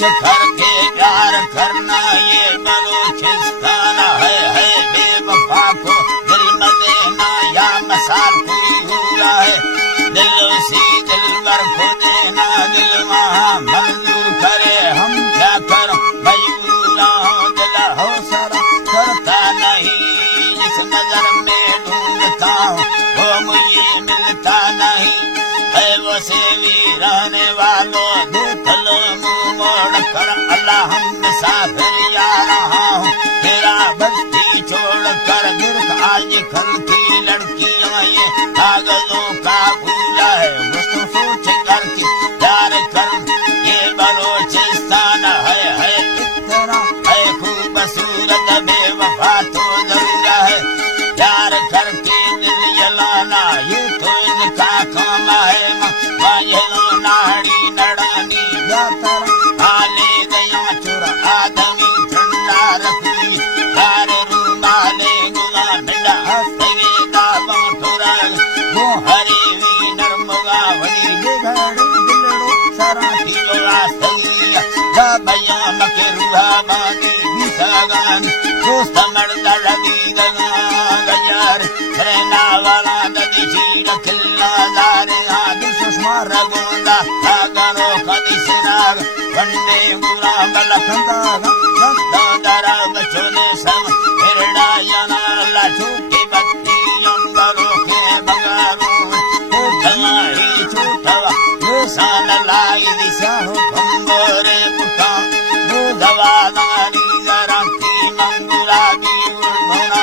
सोच करके प्यार करना ये बलूचिस्तान है बेवफा को दिल में देना या मसाल कोई हुआ है दिल उसी दिल पर को देना दिल वहाँ मंजूर करे हम क्या करो मजबूरा दिल हौसला करता नहीं इस नजर में ढूंढता हूँ वो मुझे मिलता नहीं है वो सेवी रहने वालों देख लो मुँह मोड़ कर अल्लाह हम मुसाफिर जा रहा हूँ तेरा बस्ती छोड़ कर गिरक आज कल की लड़कियाँ ये कागजों का पूजा है मुझको सोच करके प्यार कर ये बलूचिस्तान है इतना है खूबसूरत बेवफा तो जरूर है प्यार करके दिल जलाना ये तो इनका काम है मायलो नाड़ी नड़ानी जातर आले गया चुर आदमी ठंडा रखी हार रूमाले गुना बिड़ा हस्तगे दाबा थोड़ा वो हरी वी नरमुगा वड़ी दिगड़ दिलड़ो सारा किलो रास्तिया दाबया मके रूहा बानी बिसागान दोस्त मर्दा लगी गया गजार रहना वाला नदी चीड़ खिल्ला जारे आदि सुषमा रगोंदा कागरो कदी सिनाग वंदे बुरा बलखंदा गंदा दरा बचोने सम हिरड़ा याना लाचू की बत्ती यंगरो के बंगारू ओ गंगाही छूटवा निशान लाई दिशा हो भंगोरे पुटा बुधवा नारी जरा की मंगुला की उर्भुना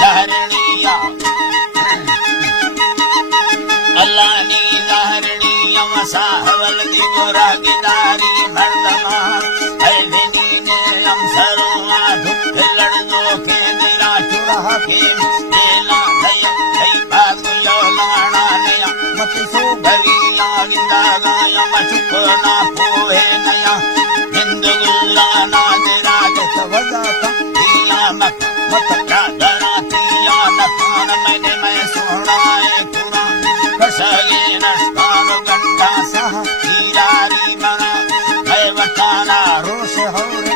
लहरणिया अल्लाह नी लहरणिया मसाहवल की गोरा गिदारी मर्दमा ऐलनी ने अमसरों आधुक लड़नों के निरा चुरा के तेला नया कई भागुलो लाना नया मत सो भरिया लिंदा गाया मचुकना पोहे नया हिंदू गुल्लाना निरा के तवजाता दिला मत कादरा किया नखान मैंने मैं सोहराए तुरा कसले नस्तान गंगा सह हीरारी मना मैं वटाना रोष हो रे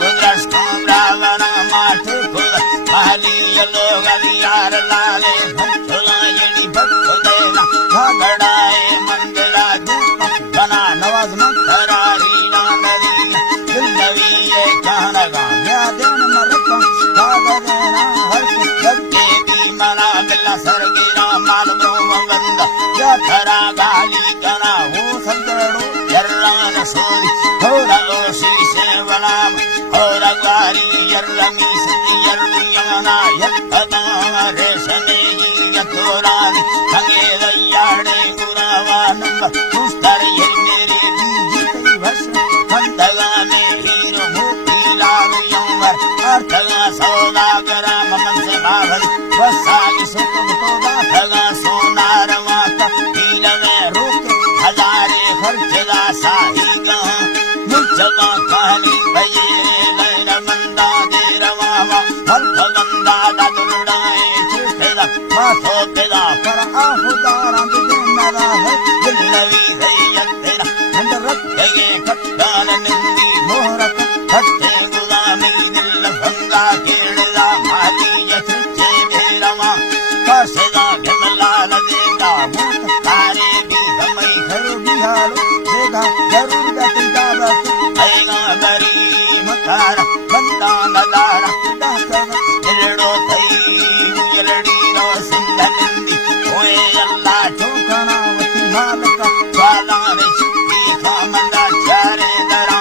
द्रष्टान रावण माठ खुद महली लोग यार लाले भक्तला यदि भक्त देना भगड़ाए मंगला दूत बना नवाज मंतरारी नानरी दिल नवी ये कहना गा या दिन मरता कागरेना हर लगे दी मना बिल्ला सरगीरा माल ब्रह्म बंद या खरा गाली करा वो संदड़ो यर्रान सोरी थोड़ा ओशी से बनाम और अगवारी यर्रमी सिद्धि यर्रियाना यत्तदा रेशने यतोरान हंगे दयाड़े गुरावानंब पुष्टर यर्मेरे बीजिते भस हंतगा में हीरो भूपी लाग यंवर अर्थगा सौदागरा ममन से भाभर बसाई सुख भुतोदा ठगा सोनार माता हील में रुक हजारे खर्चगा साहिगा मुझगा कहली भये लैन मंदा देर मामा हल्फगंदा ददुड़ाए चिठदा माथो पिदा पर आहुदारा दिनदा है दिल नवी धैयत तेरा हंड रखे खट्टान निंदी मोहरत हट्टे गुलामी दिल भंगा केड़दा माली यथे देरमा कसदा गमलाल देगा मूत तारे भी धमई घर बिहारो देगा जरूर दतिदा बत आएगा बरी मकारा बंदा नदारा दासवा दिलड़ो थई उजलड़ी रो सिंधनंदी ओए अल्लाह ठोकना वती मालका स्वाला रे सिद्धि खामंदा चारे दरा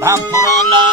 Vampurana